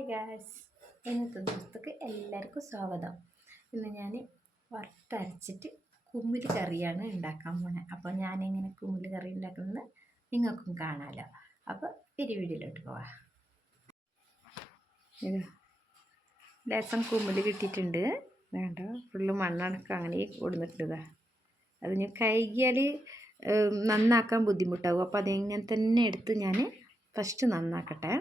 Hi guys, ഇന്നത്തെ ദിവസത്തേക്ക് എല്ലാവർക്കും സ്വാഗതം. ഇന്ന് ഞാൻ വറുത്തരച്ചിട്ട് കുമ്മിൽ കറിയാണ് ഉണ്ടാക്കാൻ പോണത്. അപ്പോൾ ഞാനെങ്ങനെ കുമ്മിൽ കറി ഉണ്ടാക്കുന്നത് നിങ്ങൾക്കും കാണാമല്ലോ. അപ്പോൾ വീഡിയോയിലോട്ട് പോവാം. ലേസം കുമ്മിൽ കിട്ടിയിട്ടുണ്ട്. വേണ്ട, ഫുള്ള് മണ്ണടക്കം അങ്ങനെ കൊടുത്തിട്ടതാ. അതിന് കഴുകിയാൽ നന്നാക്കാൻ ബുദ്ധിമുട്ടാവും. അപ്പോൾ അതെങ്ങനെ തന്നെ എടുത്ത് ഞാൻ ഫസ്റ്റ് നന്നാക്കട്ടെ.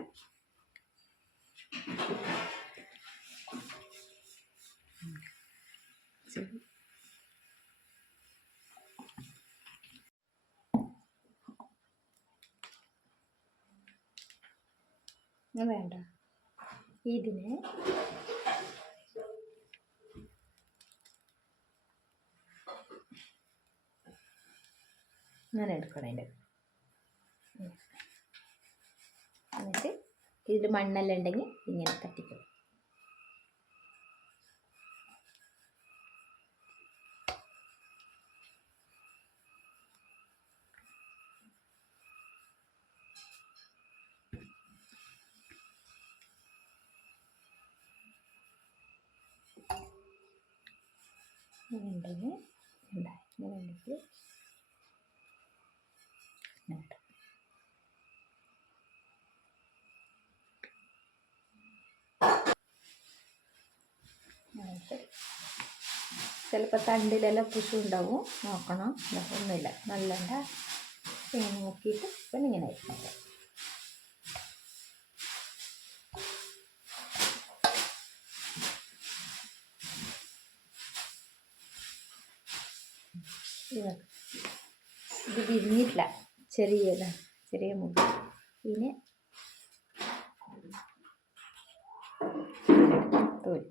വേണ്ട, ഇതിനെ അങ്ങനെ എടുക്കണം. എന്നിട്ട് ഇതിൽ മണ്ണെല്ലാം ഉണ്ടെങ്കിൽ ഇങ്ങനെ തട്ടിക്കും. ഇങ്ങനെ ഉണ്ടെങ്കിൽ ചിലപ്പോൾ തണ്ടിലെല്ലാം പുഷു ഉണ്ടാവും, നോക്കണം. ഒന്നുമില്ല, നല്ല ഇങ്ങനെ നോക്കിയിട്ട് പിന്നെ ഇങ്ങനെ ആയിരിക്കും. ഇത് വിരിഞ്ഞിട്ടില്ല, ചെറിയ മുടി. പിന്നെ തോൽ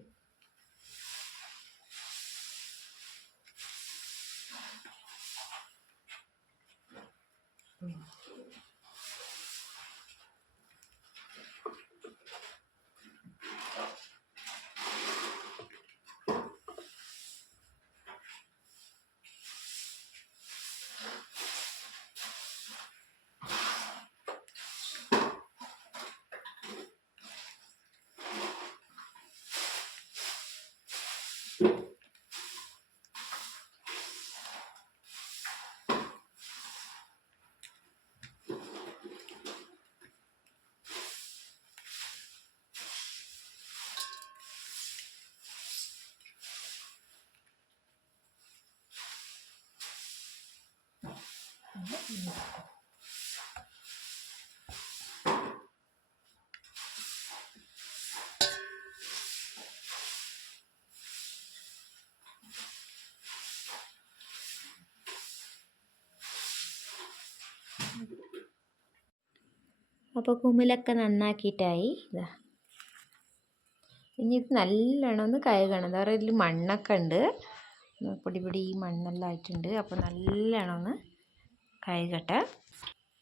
അപ്പോൾ കുമ്മിലൊക്കെ നന്നാക്കിയിട്ടായി. ഇനി ഇത് നല്ലോണം ഒന്ന് കഴുകണം. എന്താ പറയുക, ഇതിൽ മണ്ണൊക്കെ ഉണ്ട്, പൊടി മണ്ണെല്ലാം ആയിട്ടുണ്ട്. അപ്പോൾ നല്ലോണം ഒന്ന് കഴുകട്ടെ.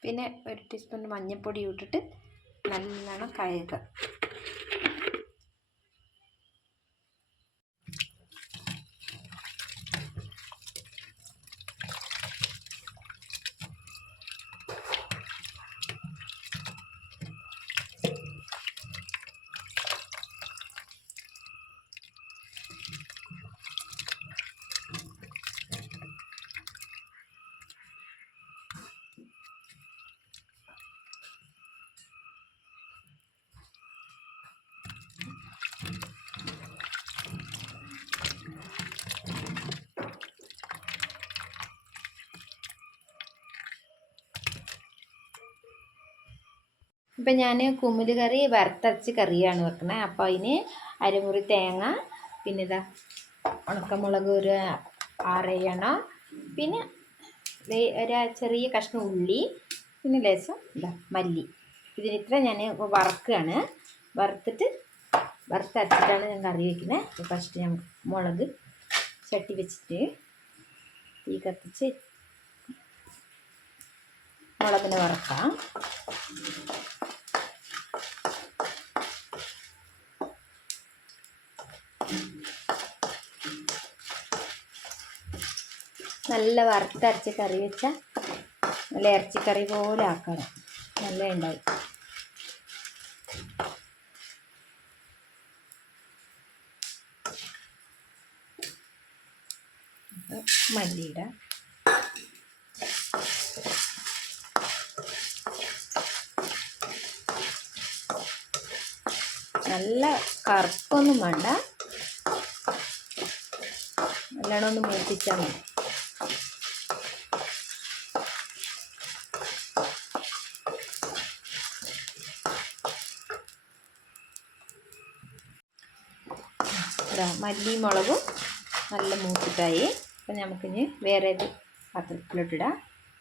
പിന്നെ 1 ടീസ്പൂൺ മഞ്ഞൾപ്പൊടി ഇട്ടിട്ട് നല്ലോണം കഴുകുക. ഇപ്പം ഞാൻ കുമ്മിൽ കറി വറുത്തരച്ച് കറിയാണ് വെക്കുന്നത്. അപ്പോൾ അതിന് അരമുറി തേങ്ങ, പിന്നെ ഇതാ ഉണക്കമുളക് ഒരു 6-7 എണ്ണം, പിന്നെ ഒരു ചെറിയ കഷ്ണം ഉള്ളി, പിന്നെ ലേശം മല്ലി. ഇതിനിത്ര ഞാൻ വറുക്കുകയാണ്. വറുത്തരച്ചിട്ടാണ് ഞാൻ കറി വയ്ക്കുന്നത്. അപ്പോൾ ഫസ്റ്റ് ഞാൻ മുളക് ചട്ടി വെച്ചിട്ട് തീ കത്തിച്ച് മുളകിനെ വറുക്കാം. നല്ല വറുത്തരച്ച് കറി വെച്ചാൽ നല്ല ഇറച്ചിക്കറി പോലെ ആക്കണം, നല്ല ഉണ്ടാവും. മല്ലിയിടാം. നല്ല കറുപ്പൊന്നും വേണ്ട, നല്ലോണം ഒന്ന് മൂപ്പിച്ചാൽ മതി. മല്ലി മുളകും നല്ല മൂത്തിട്ടായി. അപ്പം നമുക്കിനി വേറെ ഏത് പാത്രത്തിലോട്ടിടാം.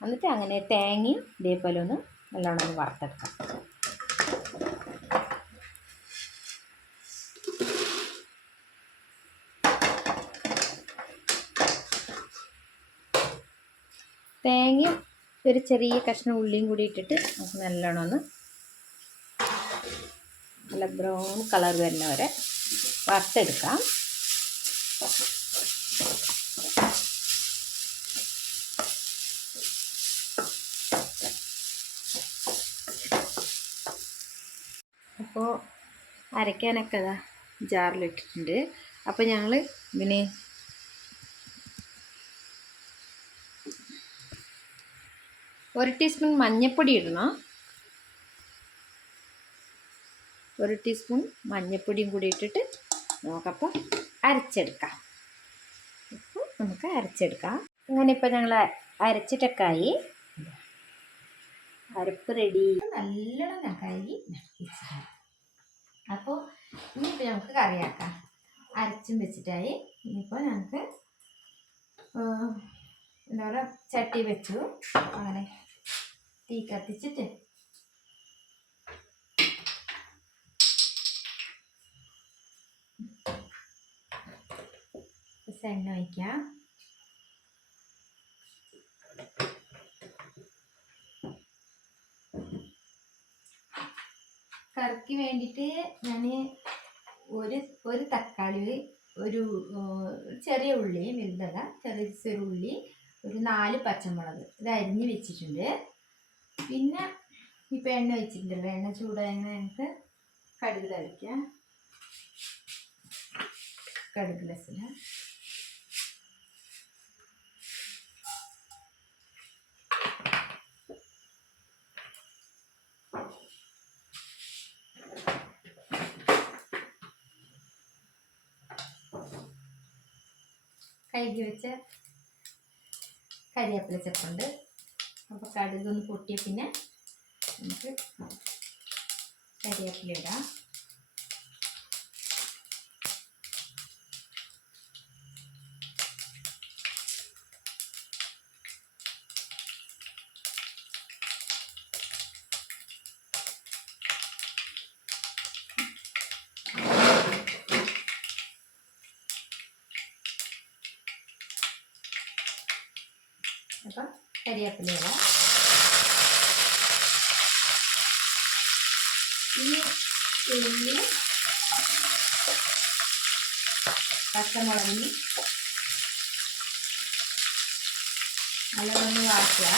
എന്നിട്ട് അങ്ങനെ തേങ്ങയും ഇതേപോലെ ഒന്ന് നല്ലോണം ഒന്ന് വറുത്തെടുക്കാം. തേങ്ങയും ഒരു ചെറിയ കഷ്ണം ഉള്ളിയും കൂടി ഇട്ടിട്ട് നമുക്ക് നല്ലോണം ഒന്ന് നല്ല ബ്രൗൺ കളർ വരുന്ന വരെ വറുത്തെടുക്കാം. അപ്പോൾ അരയ്ക്കാനൊക്കെ ഇതാ ജാറിലിട്ടിട്ടുണ്ട്. അപ്പോൾ ഞങ്ങൾ ഇതിന് 1 ടീസ്പൂൺ മഞ്ഞൾപ്പൊടി ഇടണം. 1 ടീസ്പൂൺ മഞ്ഞൾപ്പൊടിയും കൂടി ഇട്ടിട്ട് നമുക്കപ്പോൾ അരച്ചെടുക്കാം. അപ്പോൾ നമുക്ക് അരച്ചെടുക്കാം. അങ്ങനെ ഇപ്പോൾ ഞങ്ങൾ അരച്ചിട്ടൊക്കെ ആയി. അരപ്പ് റെഡി. നല്ലോണം കഴുകി വെച്ചിട്ടുണ്ട്. അപ്പോൾ ഇനിയിപ്പോൾ നമുക്ക് കറിയാക്കാം. അരച്ചും വെച്ചിട്ടായി. ഇനിയിപ്പോൾ ഞങ്ങൾക്ക് എന്താ പറയുക, ചട്ടി വെച്ചു. അങ്ങനെ തീ കത്തിച്ചിട്ട് എണ്ണ ഒഴിക്കാം. കറിക്ക് വേണ്ടിയിട്ട് ഞാൻ ഒരു തക്കാളി, ഒരു ചെറിയ ഉള്ളി, വലുതല്ല ചെറിയ ഉള്ളി, ഒരു 4 പച്ചമുളക് ഇത് അരിഞ്ഞ് വെച്ചിട്ടുണ്ട്. പിന്നെ ഇപ്പം എണ്ണ വെച്ചിട്ടുണ്ടല്ലോ, എണ്ണ ചൂടായതിന് നമുക്ക് കടുക് തളിക്കാം. കടുക് ലസില കഴുകി വെച്ച കരിവേപ്പില ചെപ്പുണ്ട്. അപ്പോൾ കടുകൊന്ന് പൊട്ടിയ പിന്നെ നമുക്ക് കരിവേപ്പില ഇടാം. അപ്പം കരിവേപ്പില ഇടാം. ഈ ഉള്ളി പച്ചമുളകിന് നല്ലോണം വാട്ടുക.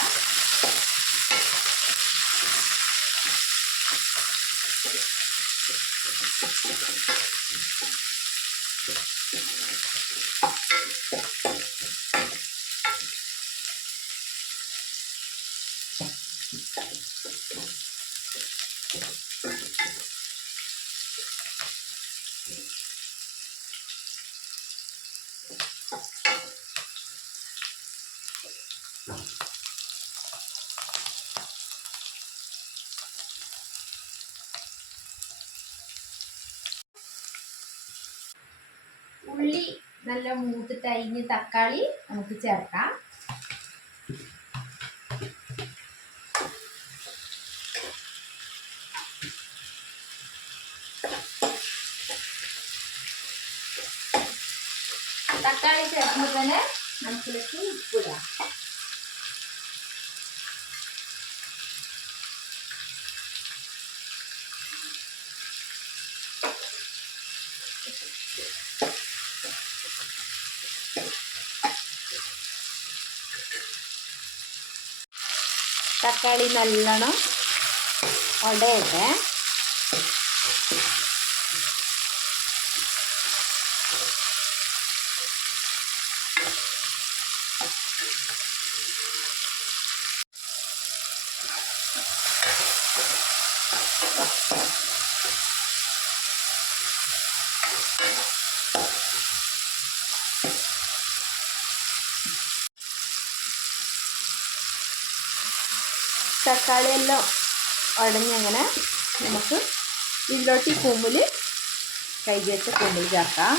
ഉള്ളി നല്ല മൂത്തിട്ട് അരിഞ്ഞ് തക്കാളി നമുക്ക് ചേർക്കാം. തക്കാളി ചേർക്കുമ്പോൾ തന്നെ നമുക്കിലേക്ക് ഉപ്പിടാം. തക്കാളി നല്ലോണം ഉടയട്ടെ. തക്കാളിയെല്ലാം ഉടഞ്ഞങ്ങനെ നമുക്ക് ഇതിലോട്ട് കുമ്പിൽ കഴുകി വെച്ച കുമ്പിൽ ചേർക്കാം.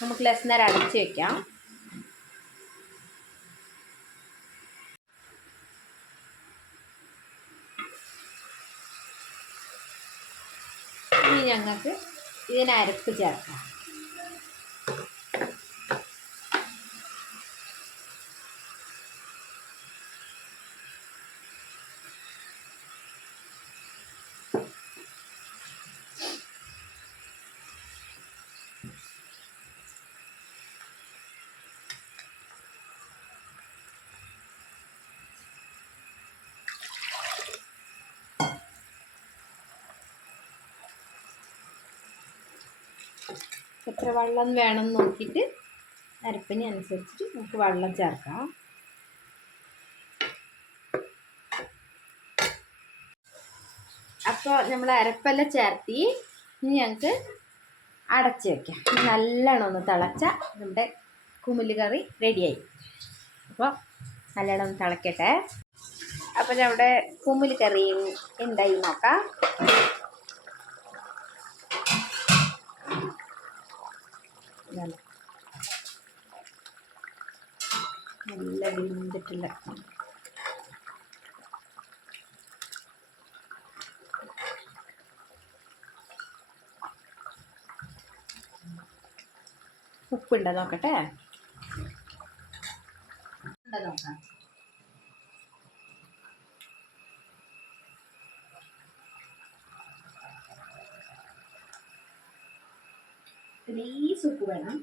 നമുക്ക് ലേശം നേരം അടച്ച് വയ്ക്കാം. ഇനി ഞങ്ങൾക്ക് ഇതിന് അരപ്പ് ചേർക്കാം. എത്ര വെള്ളം വേണം നോക്കിയിട്ട് അരപ്പിന് അനുസരിച്ചിട്ട് നമുക്ക് വെള്ളം ചേർക്കാം. അപ്പോൾ നമ്മൾ അരപ്പെല്ലാം ചേർത്തി ഇനി ഞങ്ങൾക്ക് അടച്ച് വയ്ക്കാം. നല്ലോണം ഒന്ന് തിളച്ചാൽ നമ്മുടെ കുമില് കറി റെഡിയായി. അപ്പോൾ നല്ലോണം ഒന്ന് തിളക്കട്ടെ. അപ്പോൾ നമ്മുടെ കുമില് കറി എന്തായി നോക്കാം. നല്ല വെന്തിട്ടില്ല. ഉപ്പുണ്ടോ നോക്കട്ടെ. നോക്കാം. ഉപ്പ് വേണം.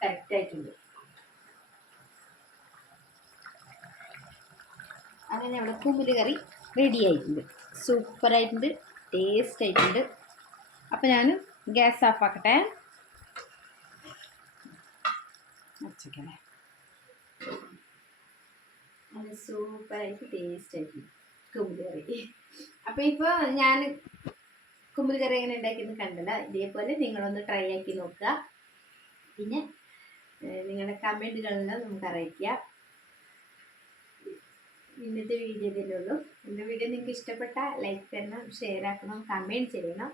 കറക്റ്റായിട്ടുണ്ട്. അങ്ങനെ നമ്മുടെ കുമില് കറി റെഡി ആയിട്ടുണ്ട്. സൂപ്പറായിട്ടുണ്ട്, ടേസ്റ്റ് ആയിട്ടുണ്ട്. അപ്പോൾ ഞാൻ ഗ്യാസ് ഓഫ് ആക്കട്ടെ. വച്ചേക്കണേ. നല്ല സൂപ്പറായിട്ട് ടേസ്റ്റ് ആയിട്ടുണ്ട് കുമില് കറി. അപ്പോൾ ഇപ്പോൾ ഞാൻ കുമില് കറി എങ്ങനെ ഉണ്ടാക്കിയെന്ന് കണ്ടല്ലോ. ഇതേപോലെ നിങ്ങളൊന്ന് ട്രൈ ആക്കി നോക്കുക. പിന്നെ നിങ്ങളുടെ കമൻറ്റുകളെല്ലാം നമുക്ക് അറിയിക്കുക. ഇന്നത്തെ വീഡിയോ ഇതല്ലേ ഉള്ളൂ. എൻ്റെ വീഡിയോ നിങ്ങൾക്ക് ഇഷ്ടപ്പെട്ടാൽ ലൈക്ക് തരണം, ഷെയർ ആക്കണം, കമൻറ്റ് ചെയ്യണം.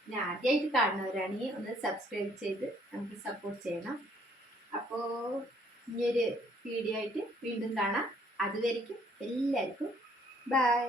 പിന്നെ ആദ്യമായിട്ട് കാണുന്നവരാണെങ്കിൽ ഒന്ന് സബ്സ്ക്രൈബ് ചെയ്ത് നമുക്ക് സപ്പോർട്ട് ചെയ്യണം. അപ്പോൾ ഇനിയൊരു വീഡിയോ ആയിട്ട് വീണ്ടും കാണാം. അതുവരേക്കും എല്ലാവർക്കും ബൈ.